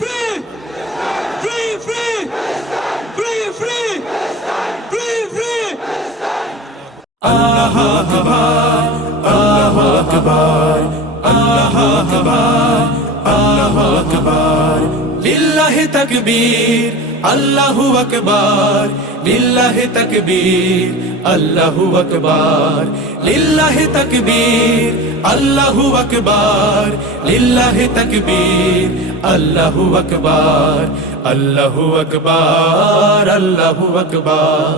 free, free, free, free, free, free, free. Allahu Akbar, Allahu Akbar, Allahu Akbar, Allahu Akbar. Lillahi takbir, Allahu Akbar, lillahi takbir, Allahu Akbar, lillahi takbir, Allahu Akbar, lillahi takbir, Allahu Akbar, Allahu Akbar, Allahu Akbar,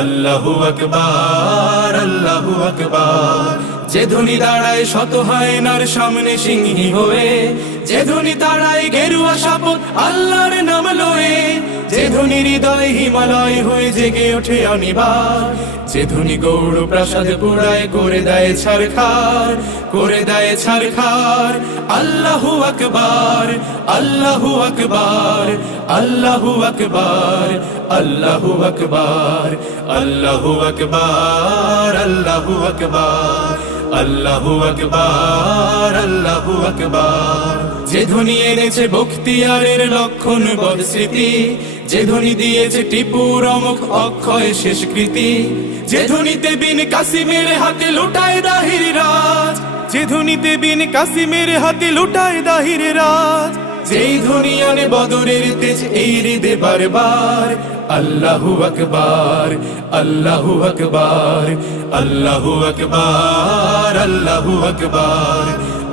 Allahu Akbar, Allahu Akbar. যে ধ্বনি দাঁড়ায় শত হায়নার সামনে সিংহী হয়ে, যে ধ্বনি দাঁড়ায় গেরুয়া শপথ আল্লাহর নাম লয়ে, যে ধ্বনি হৃদয় হিমালয় হয়ে জেগে ওঠে অনিবার, যে ধ্বনি গৌড় প্রাসাদ পুরায় করে দেয় ছারখার, করে দেয় ছারখার। আল্লাহু আকবার, আল্লাহু আকবার, আল্লাহু আকবার, আল্লাহু আকবার, আল্লাহু আকবার, আল্লাহু আকবার, আল্লাহু আকবার, আল্লাহু আকবার। যে ধ্বনি এনেছে বখতিয়ারের লক্ষণ বদ স্মৃতি, যে ধ্বনি দিয়েছে টিপুর অমুখ অক্ষয় শেষকৃতি, যে ধ্বনিতে বিন কাসিমের হাতে লুটায় দাহির রাজ, যে ধ্বনিতে বিন কাসিমের হাতে লুটায় দাহির রাজ, যেই ধ্বনি আনে বদরের তেজ এই হৃদে বারবার। আল্লাহু আকবার, আল্লাহু আকবার, আল্লাহু আকবার, আল্লাহু আকবার,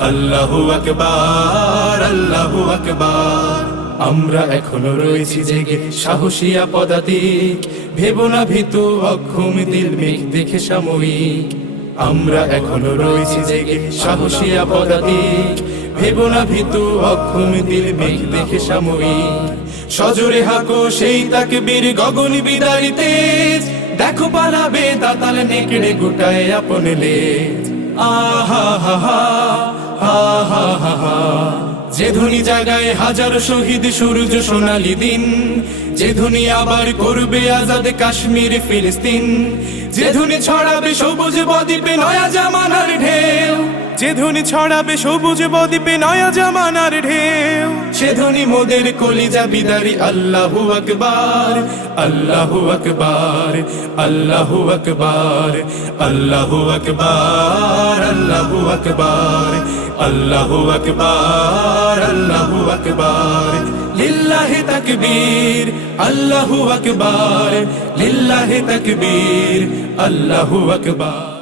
আল্লাহু আকবার, আল্লাহু আকবার। আমরা এখনো রয়েছি জেগে সাহসিয়া পদাতিক, ভেবো না ভীতু অক্ষম দিল মেঘ দেখে সাময়িক। আমরা এখনো রয়েছি জেগে সাহসিয়া পদাতিক, ভেবো না ভীতু অক্ষম দিল মেঘ দেখে সাময়িক। সজোরে হাকো সেই তাকবীর গগন বিদারী তেজ, দেখো পালাবে দাতাল নেকড়ে গোটায় আপন লেজ। আহা হা হা, আহা হা হা। যে ধ্বনি জাগায় হাজার শহীদ সূর্য সোনালী দিন, যে ধ্বনি আবার করবে আজাদ কাশ্মীর ফিলিস্তিন, যে ধ্বনি ছড়াবে সবুজ বদ্বীপে নয়া জামানার ঢেউ, যে ধ্বনি ছড়াবে সবুজ বদ্বীপে নয়া জামানার ঢেউ, সে ধ্বনি মোদের কলিজা বিদারী। আল্লাহু আকবার, আল্লাহু আকবার, আল্লাহু আকবার, আল্লাহু আকবার, আল্লাহু আকবার, আল্লাহু আকবার, আল্লাহু আকবার। লিল্লাহি তাকবীর, আল্লাহু আকবার, লিল্লাহি তাকবীর, আল্লাহু আকবার।